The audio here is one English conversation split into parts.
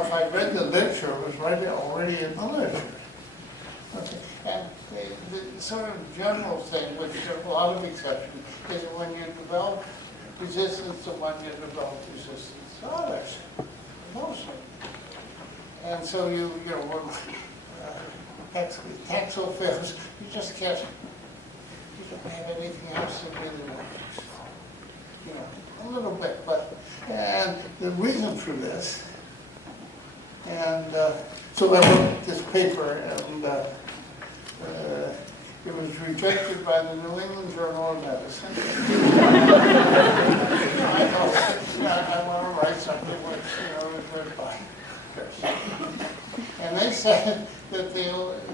Now, if I read the literature, it was already in the literature. Okay. And the sort of general thing, which there are a lot of exceptions, is that when you develop resistance to one, you develop resistance to others, mostly. And so when Taxol fails, you just can't, you don't have anything else that really works. A little bit, but, and the reason for this, and so I wrote this paper, and it was rejected by the New England Journal of Medicine. I thought, I want to write something which, is read by others. And they said that they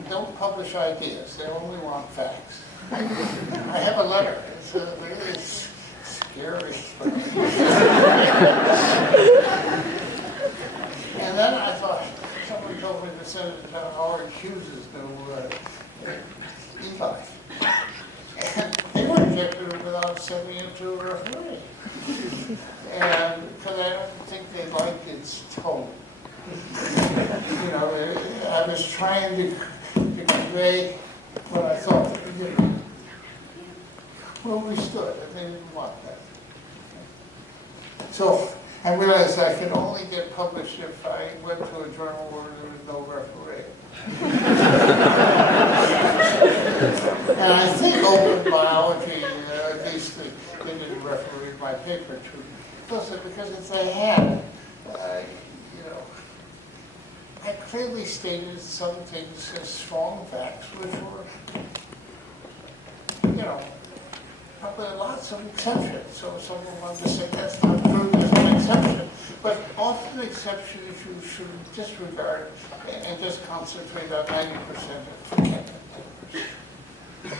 don't publish ideas, they only want facts. I have a letter. It's scary. And then I thought, someone told me that Senator Howard Hughes's new e-bike. And they rejected it without sending it to a referee. And because I don't think they liked its tone. I was trying to convey what I thought, where we stood, and they didn't want that. So I realized I could only get published if I went to a journal where there was no referee. And I think Open Biology, at least they didn't referee my paper to. Because if they had, I clearly stated some things as strong facts, which were, probably lots of exceptions. So someone wanted to say that's not true, there's an exception. But often exceptions you should disregard and just concentrate on 90% and forget it.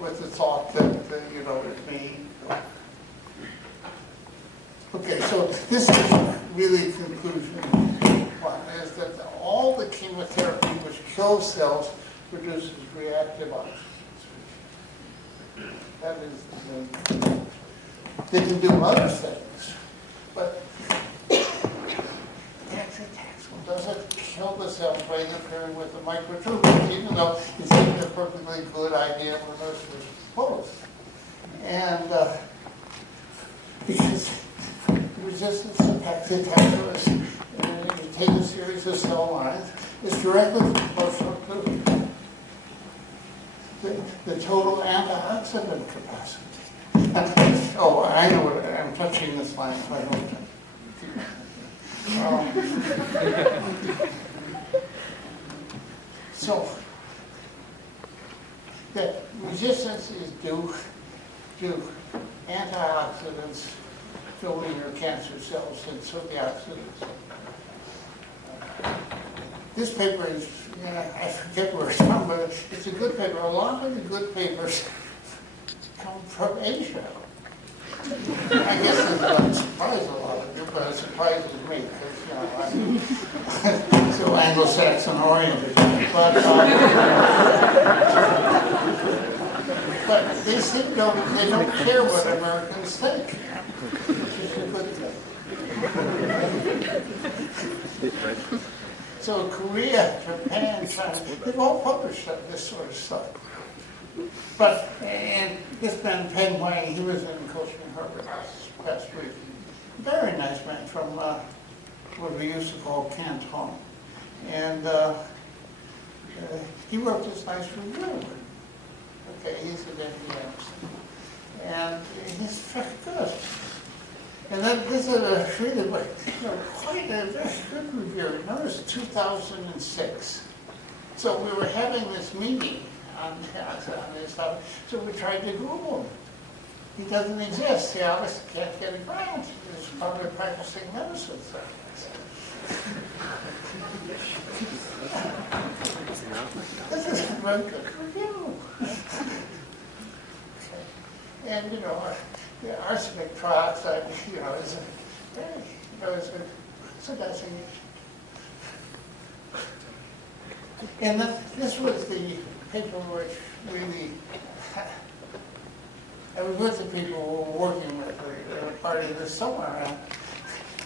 With the thought that, it may. Okay, so this is really conclusion one, is that all the chemotherapy which kills cells produces reactive oxygen. That is the main. They can do other things, but Taxol doesn't kill the cells by interfering with the microtubule, even though it seems a perfectly good idea when those were proposed. And because resistance to Taxol is, you take a series of cell lines, it's directly proportional to the total antioxidant capacity. Oh, I know what I'm touching this line, so I don't touch it. So, the resistance is due to antioxidants filling your cancer cells, and so the oxidants. This paper is, I forget where it's from, but it's a good paper. A lot of the good papers come from Asia. I guess it doesn't surprise a lot of you, but it surprises me, because, I'm so Anglo-Saxon oriented. But they seem they don't care what Americans think, which is a good thing. So Korea, Japan, China, they've all published this sort of stuff. But, and this man, Peng Wang, he was in Coaching Harvard this past week. Very nice man from what we used to call Canton. And he wrote this nice review. Okay, he's at MD Anderson. And he's very good. And then this is a really, quite a very good review. Notice 2006. So we were having this meeting on this stuff, so we tried to Google him. He doesn't exist. He obviously can't get a grant. He's probably practicing medicine. This is a very good review. Okay. And, the arsenic trioxide, is a very, it's a designation. And this was the paper which really, I was with the people who were working with, they were part of this somewhere.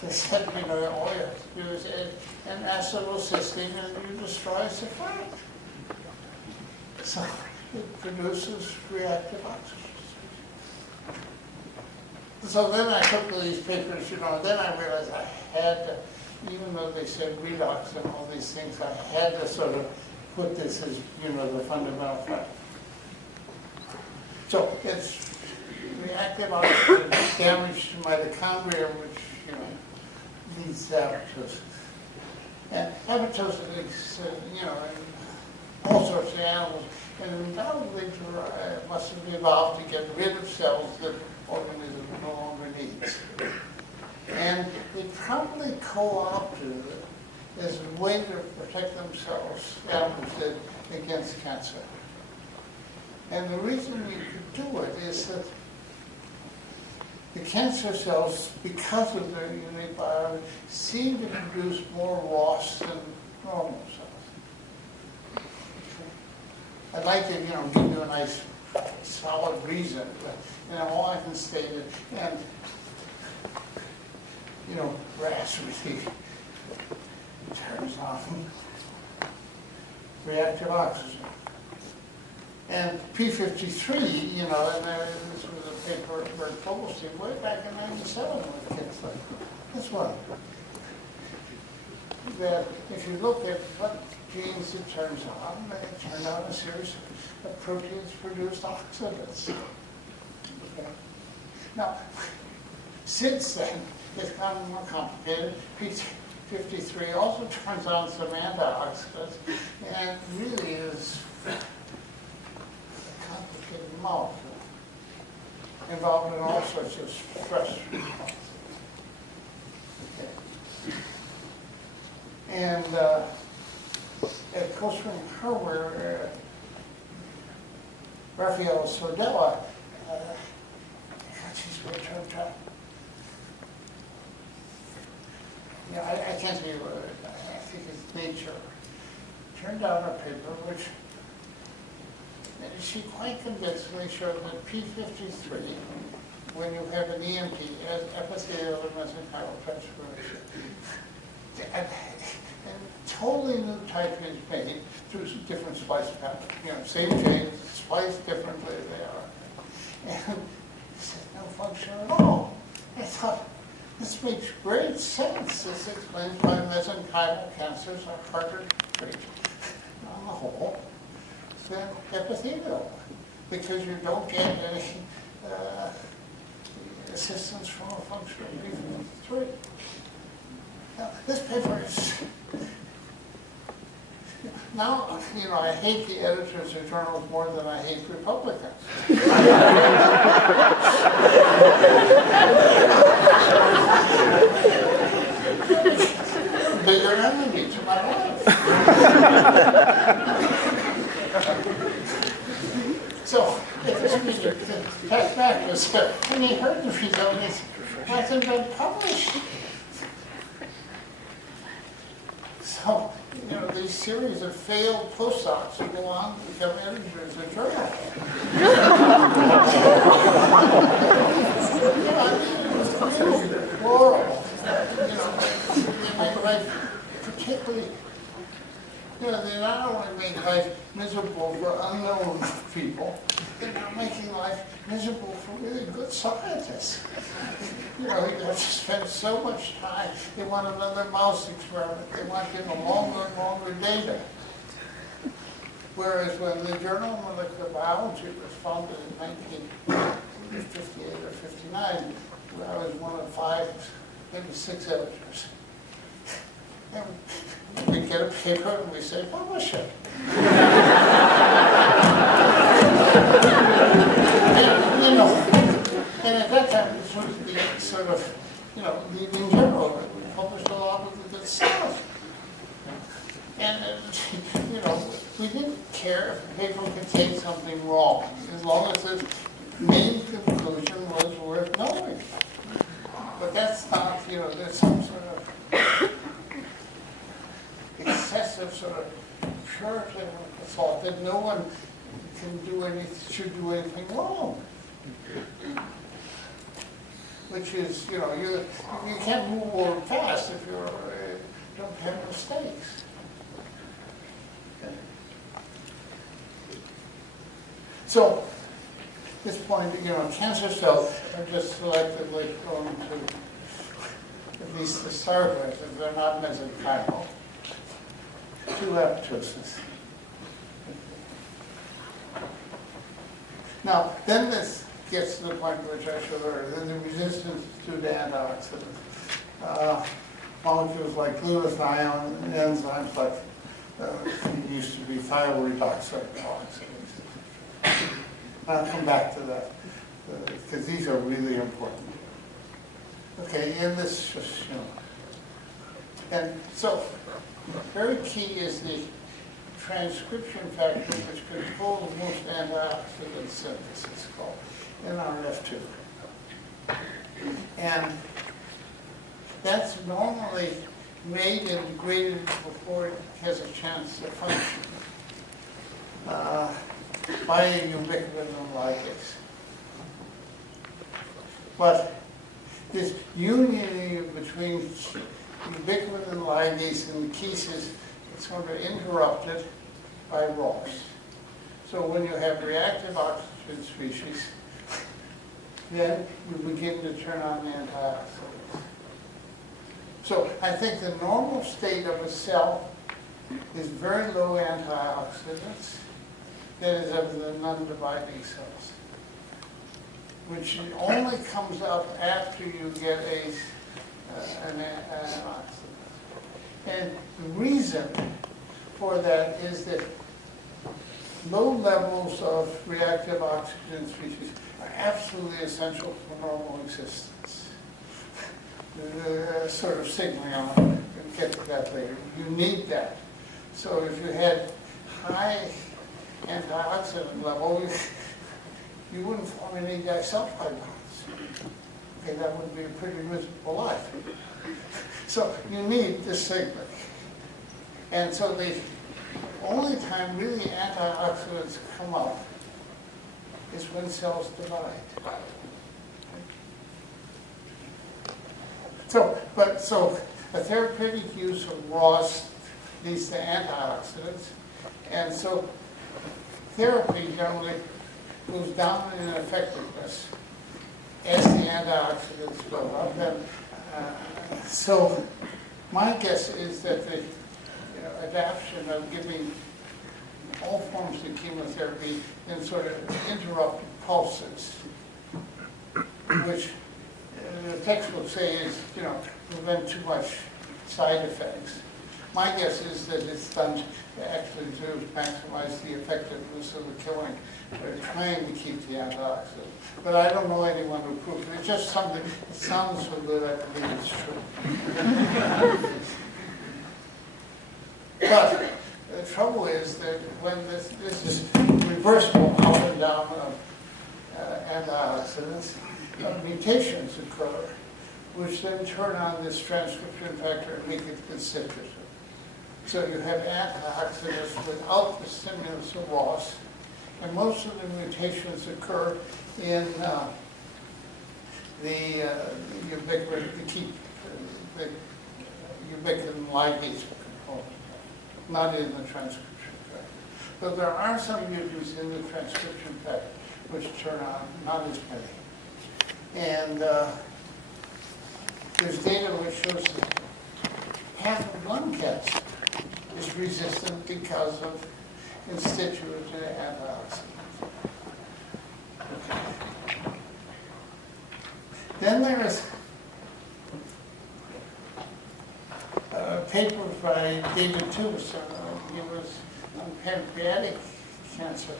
they said, you know, all you have to do is add an acetylcysteine and you destroy surfactant. So it produces reactive oxygen. So then I took these papers, you know, and then I realized I had to, even though they said redox and all these things, I had to sort of put this as, you know, the fundamental fact. So it's reactive oxygen damage to mitochondria, which, you know, leads to apoptosis. And apoptosis is, you know, in all sorts of animals, and undoubtedly must have evolved to get rid of cells that organism no longer needs. And they probably co-opted it as a way to protect themselves, animals did, against cancer. And the reason you could do it is that the cancer cells, because of their unique biology, seem to produce more ROS than normal cells. I'd like to, you know, give you a nice solid reason, but, you know, all I can state is, and, you know, RAS really turns on reactive oxygen. And P53, you know, and this was a paper Bert published way back in '97 with kids like this one. That if you look at what genes it turns on, they turn on a series of proteins produced oxidants. Okay. Now, since then, it's gotten more complicated. P53 also turns on some antioxidants, and really is a complicated molecule involved in all sorts of stress responses. Okay. And at Costa Rica, Rafael Sordella, she's very trying. Yeah, I can't tell you what I think it's Nature. Turned out a paper which she quite convincingly showed that P53, when you have an EMT, epithelial mesenchymal transformation, and totally new type is made through some different splice patterns. You know, same genes, spliced differently they are. And it said no function at all. I thought, this makes great sense. This explains why mesenchymal cancers are harder to treat on the whole than epithelial, because you don't get any assistance from a function of P53. Now, this paper is, now, you know, I hate the editors of journals more than I hate Republicans. They're enemy to my life. So, that's backwards, but when he heard the result, it hasn't been published. So, you know, these series of failed postdocs who go on to become editors of journals. You know, it's really deplorable. You know, they make life particularly, you know, they not only make life miserable for unknown people, they're now making life miserable for really good scientists. You know, you have to spend so much time. They want another mouse experiment. They want, you know, longer and longer data. Whereas when the Journal of Molecular Biology was founded in 1958 or 59, where I was one of 5, maybe 6 editors. And we get a paper and we say, publish it. And, you know, and at that time, this was the sort of, you know, leading journal. We published a lot of the good stuff. And, you know, we didn't care if the paper contained something wrong, as long as the main conclusion was worth knowing. But that's not, you know, there's some sort of excessive sort of puritan thought that no one can do anything, should do anything wrong. which is, you know, you can't move forward fast if you don't have mistakes. Okay. So, at this point, you know, cancer cells are just selectively prone to, at least to start with, if they're not mesenchymal, to apoptosis. Now, then this gets to the point which I showed earlier, then the resistance to the antioxidants. Molecules like glutathione and enzymes like used to be thioredoxide oxidants. I'll come back to that, because these are really important. Okay, and this just, you know. And so, very key is the transcription factor which controls most antioxidant synthesis, called NRF2. And that's normally made and degraded before it has a chance to function by a ubiquitin ligase. But this union between ubiquitin ligase and the keys is sort of interrupted by ROS. So when you have reactive oxygen species, then you begin to turn on the antioxidants. So I think the normal state of a cell is very low antioxidants, that is of the non-dividing cells, which only comes up after you get an antioxidant. And the reason for that is that low levels of reactive oxygen species are absolutely essential for normal existence. The sort of signaling on, we'll get to that later. You need that. So if you had high antioxidant levels, you wouldn't form any disulfide bonds. Okay, that would be a pretty miserable life. So you need this signaling. And so the only time really antioxidants come up is when cells divide. So a therapeutic use of ROS leads to antioxidants, and so therapy generally goes down in effectiveness as the antioxidants go up. And so my guess is that the adaptation of giving all forms of chemotherapy in sort of interrupted pulses, which the textbooks say is, prevent too much side effects. My guess is that it's done actually to maximize the effectiveness of the killing. They're trying to keep the antioxidant. But I don't know anyone who proves it. It's just something, it sounds so good, I believe it's true. But the trouble is that when this is reversible up and down of antioxidants, mutations occur, which then turn on this transcription factor and make it constitutive. So you have antioxidants without the stimulus of ROS, and most of the mutations occur in the ubiquitin ligase component, not in the transcription factor. But there are some mutants in the transcription factor which turn on, not as many. And there's data which shows that half of lung cancer is resistant because of constituent antioxidants. Okay. Then there is a paper by David Toombs, he was on pancreatic cancer,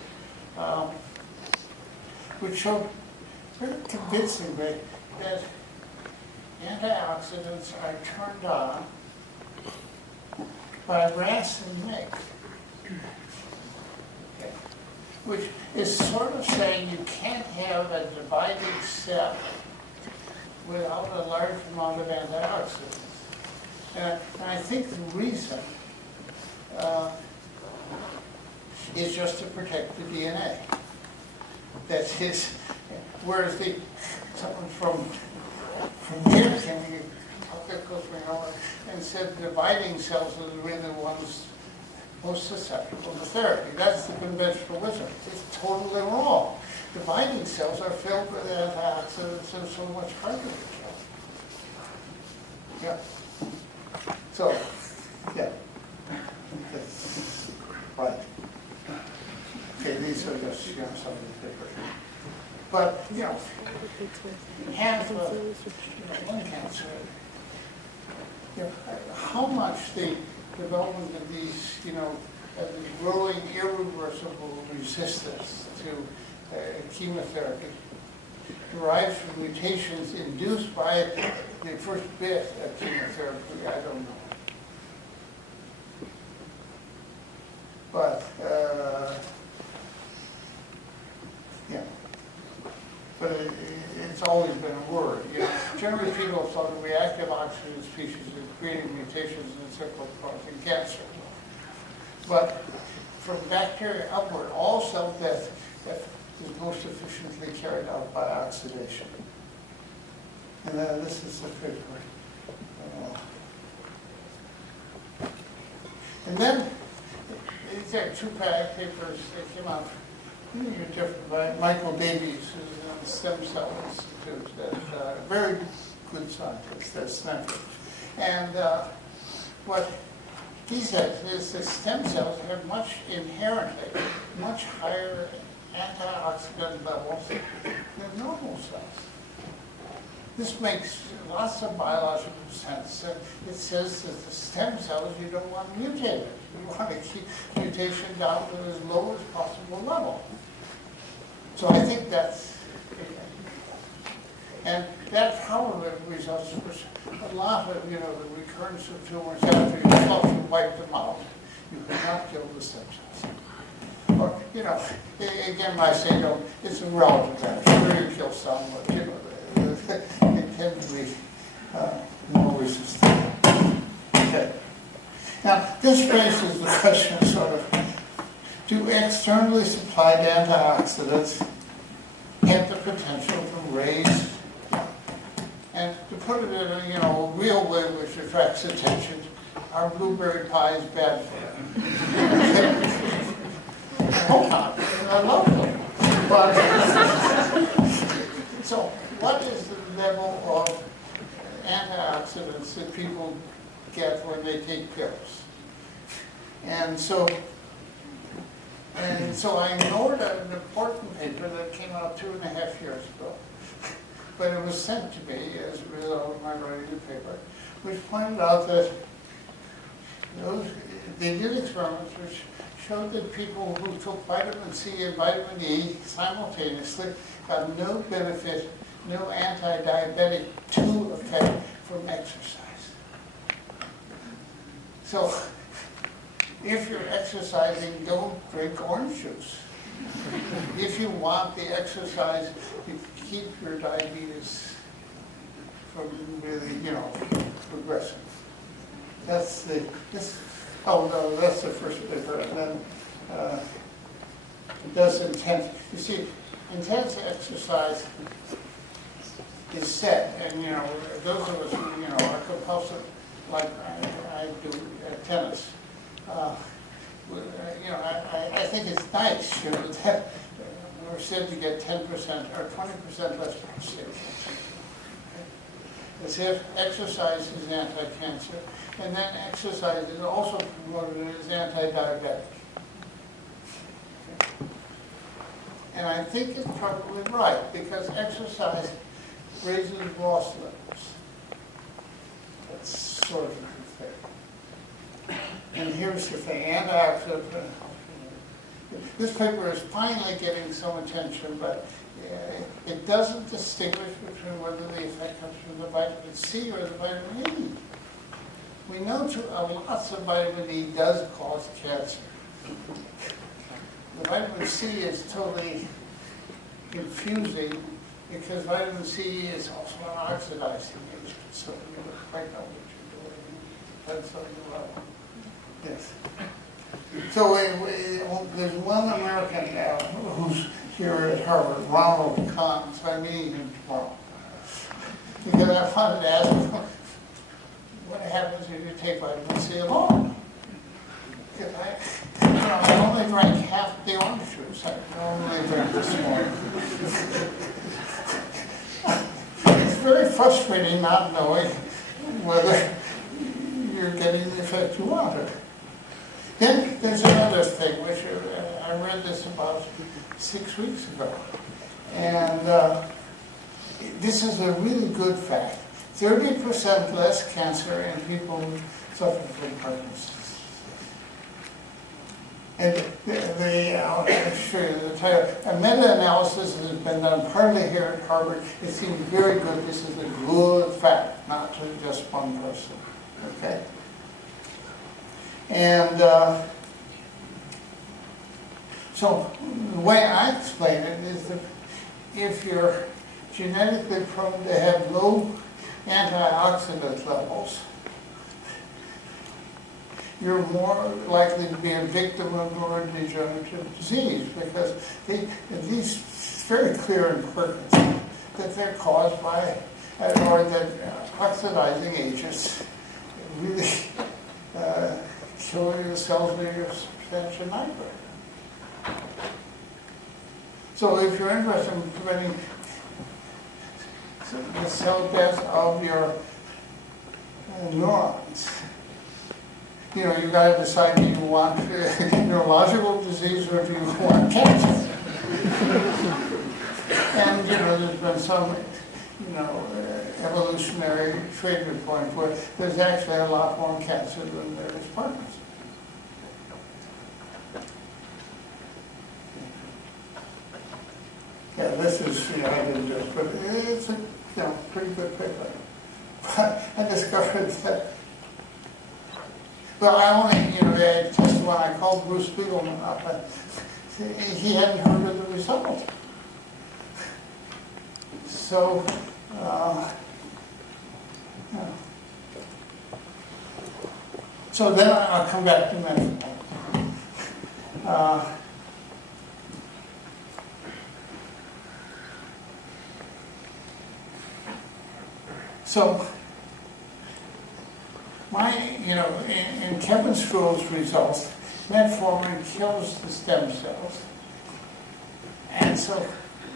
which showed very convincingly that antioxidants are turned on by RAS and MYC, okay, which is sort of saying you can't have a divided cell without a large amount of antioxidants. And I think the reason is just to protect the DNA. That is, whereas someone from from here came and said dividing cells are really the ones most susceptible to therapy. That's the conventional wisdom. It's totally wrong. Dividing cells are filled with antioxidants and so much harder to kill. Yeah. So, yeah. That's right. Okay, these are just, some of the papers. But, half of lung cancer, how much the development of these, of the growing irreversible resistance to chemotherapy derives from mutations induced by the first bit of chemotherapy, I don't know. But, but it's always been a word. Generally, people thought the reactive oxygen species are creating mutations in cyclic causing cancer. But from bacteria upward, all cell death is most efficiently carried out by oxidation. And this is the paper. And then these are two papers that came out. You're different by Michael Davies, who's in the Stem Cell Institute, that very good scientist at Stanford. And what he says is that stem cells have inherently much higher antioxidant levels than normal cells. This makes lots of biological sense. It says that the stem cells you don't want mutated. You want to keep mutation down to as low as possible level. So I think that's, and that probably results in a lot of, the recurrence of tumors after you self wipe them out. You cannot kill the stem cells. Or, again, I say no, it's irrelevant. I'm sure you kill some, but, it tends to be more resistant. Okay. Now, this raises the question sort of, do externally supplied antioxidants have the potential to raise, and to put it in a real way which attracts attention, are blueberry pies bad for you? I hope not. I love them. But, so, what is the level of antioxidants that people get when they take pills? And so I ignored an important paper that came out 2.5 years ago, but it was sent to me as a result of my writing the paper, which pointed out that they did experiments which showed that people who took vitamin C and vitamin E simultaneously got no benefit, no anti-diabetic 2 effect from exercise. So, if you're exercising, don't drink orange juice. If you want the exercise to keep your diabetes from really, progressing. That's the first paper. And then it does intense. You see, intense exercise is set, and those of us who are compulsive, like I do at tennis. I think it's nice, that we're said to get 10% or 20% less prostate cancer. As if exercise is anti-cancer, and then exercise is also promoted as anti-diabetic. And I think it's probably right, because exercise raises ROS levels. That's sort of the thing. And here's the thing, antioxidant. This paper is finally getting some attention, but it doesn't distinguish between whether the effect comes from the vitamin C or the vitamin E. We know lots of vitamin E does cause cancer. The vitamin C is totally confusing because vitamin C is also an oxidizing agent, so you don't quite know what you're doing. That's how you love. Yes. So there's one American now who's here at Harvard, Ronald Kahn, so I'm meeting him tomorrow. Because I wanted to ask what happens if you take vitamin C alone. Because I only drank half the orange juice. I only drank this morning. It's very frustrating not knowing whether you're getting the effect you wanted. Then there's another thing, which I read this about 6 weeks ago. And this is a really good fact. 30% less cancer in people who suffer from Parkinson's. And I'll show you the title. A meta-analysis has been done partly here at Harvard. It seems very good. This is a good fact, not to just one person. Okay? And so the way I explain it is that if you're genetically prone to have low antioxidant levels, you're more likely to be a victim of neurodegenerative disease, because these very clear in Parkinson's that they're caused by, or that oxidizing agents really killing the cells of your substantia nigra. So if you're interested in preventing the cell death of your neurons, you know, you've got to decide, do you want neurological disease or do you want cancer? And, you know, there's been some, you know, evolutionary treatment point where there's actually a lot more cancer than there is Parkinson's. Yeah, this is, you know, I didn't just, but it's a, you know, pretty good paper. But I discovered that, well, I only, you know, just when I called Bruce Spiegelman up, he hadn't heard of the result. So, yeah. So then I'll come back to metformin. So, you know, in Kevin Stroh's results, metformin kills the stem cells. And so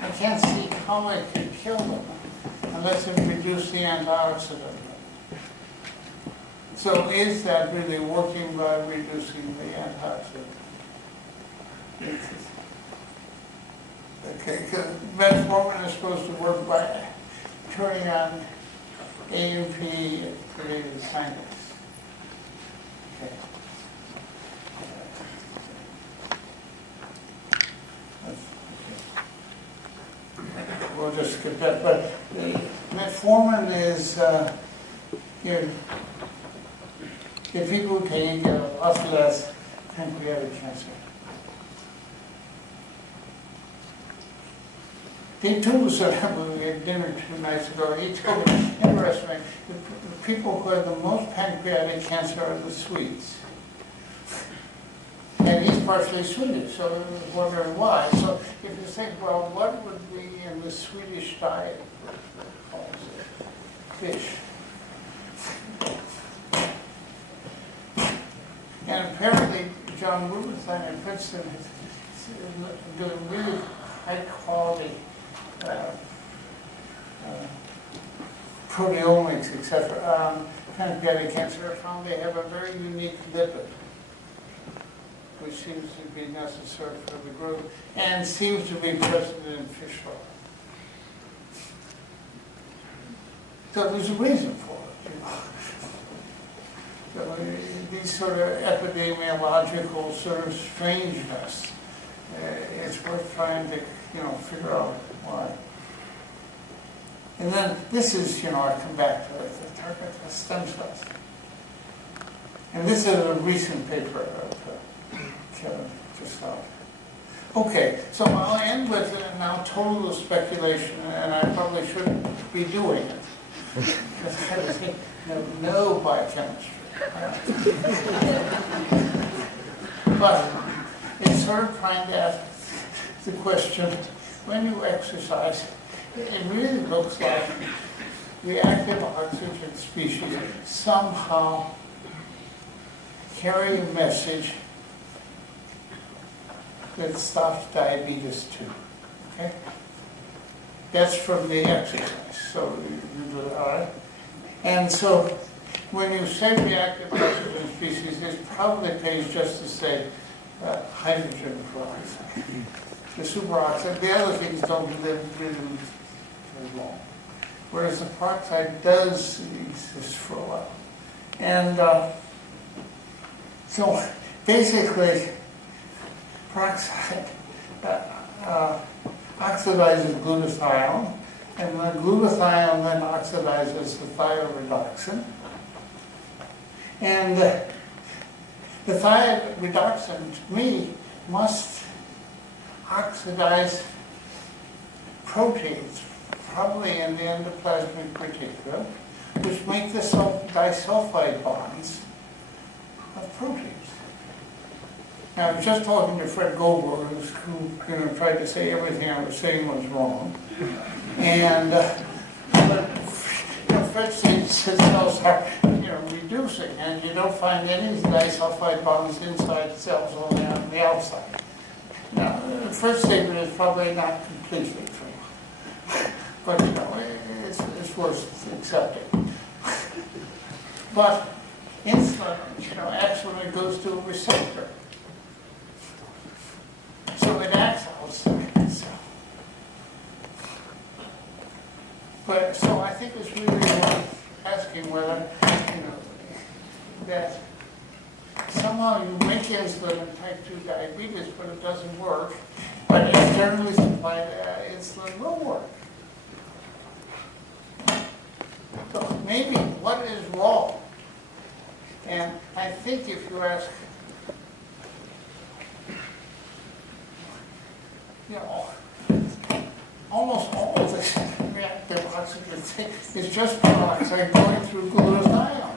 I can't see how it can kill them unless it reduces the antioxidant. So is that really working by reducing the antioxidant? Okay, because metformin is supposed to work by turning on AMP related synapse. Okay. We'll just skip that. But the metformin is, if people can get a lot less pancreatic cancer. He told us that when we had dinner 2 nights ago. He told me, interesting, the people who have the most pancreatic cancer are the Swedes. And he's partially Swedish, so I was wondering why. So if you think, well, what would be in the Swedish diet? Fish. And apparently, John Rubenstein at Princeton is doing really high quality proteomics, etc. Pancreatic cancer found they have a very unique lipid, which seems to be necessary for the growth and seems to be present in fish oil. So there's a reason for it. You know. So these sort of epidemiological sort of strangeness, it's worth trying to, you know, figure out why. And then this is, you know, I come back to it, the target of stem cells. And this is a recent paper that Kevin just out. Okay, so I'll end with now total speculation, and I probably shouldn't be doing it, because I have no biochemistry. But it's sort of trying to ask the question, when you exercise, it really looks like reactive oxygen species somehow carry a message that stops diabetes too. Okay? That's from the exercise. So you do it, all right? And so when you say reactive oxygen species, it probably pays just to say hydrogen peroxide. The superoxide, the other things don't live really very long. Whereas the peroxide does exist for a while. And so basically, peroxide oxidizes glutathione, and the glutathione then oxidizes the thioredoxin. And the thioredoxin, to me, must oxidize proteins, probably in the endoplasmic reticulum, which make the disulfide bonds of proteins. Now, I was just talking to Fred Goldberg, who tried to say everything I was saying was wrong. And Fred says cells are reducing, and you don't find any disulfide bonds inside cells, only on the outside. Now, the first statement is probably not completely true, but it's worth accepting. But insulin, actually goes to a receptor. So it acts outside itself. But so I think it's really worth asking whether, that somehow you make insulin in type 2 diabetes, but it doesn't work. But externally supplied insulin will work. So maybe what is wrong? And I think if you ask, almost all of this reactive oxygen thing is just peroxide going through glutathione.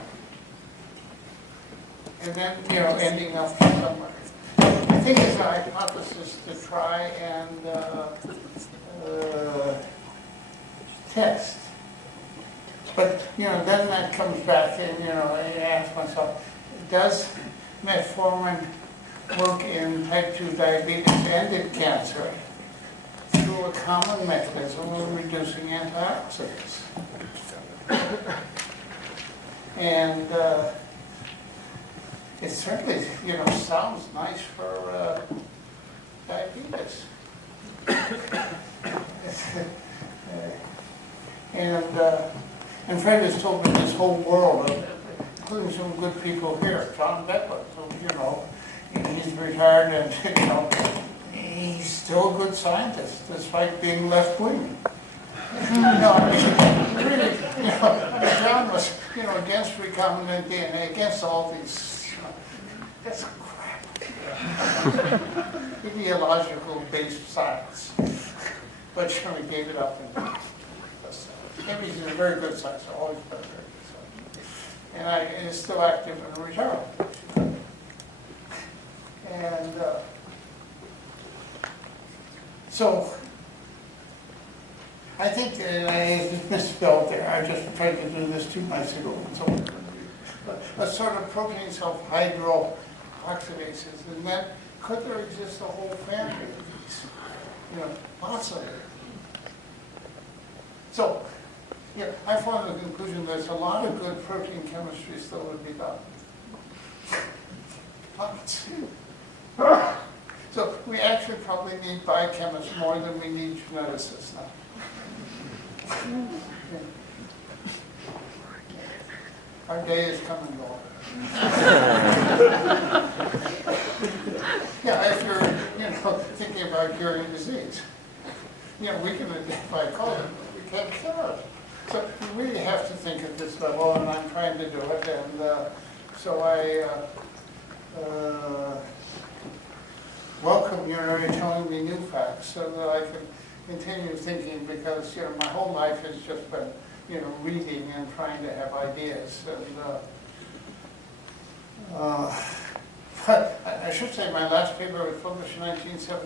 And then, ending up somewhere. I think it's a hypothesis to try and test. But, then that comes back and, I ask myself, does metformin work in type 2 diabetes and in cancer through a common mechanism of reducing antioxidants? And it certainly, sounds nice for diabetes. And Fred has told me this whole world, including some good people here, John Beckler, who, he's retired and, he's still a good scientist, despite being left-wing. Really, John was, against recombinant DNA, against all these, that's crap. Ideological-based science. But he gave it up. Maybe he's a very good scientist, always been a very good scientist. And he's still active in retirement. And so, I think that I misspelled there. I just tried to do this 2 months ago. So, a sort of protein self-hydroxylases, and then could there exist a whole family of these? Possibly. So, I formed the conclusion there's a lot of good protein chemistry still would be done. So we actually probably need biochemists more than we need geneticists now. Our day is coming and going. If you're thinking about curing disease, we can identify causes, but we can't cure it. So you really have to think at this level, and I'm trying to do it. And so I welcome your telling me new facts so that I can continue thinking, because my whole life has just been reading and trying to have ideas. And but I should say my last paper was published in 1970.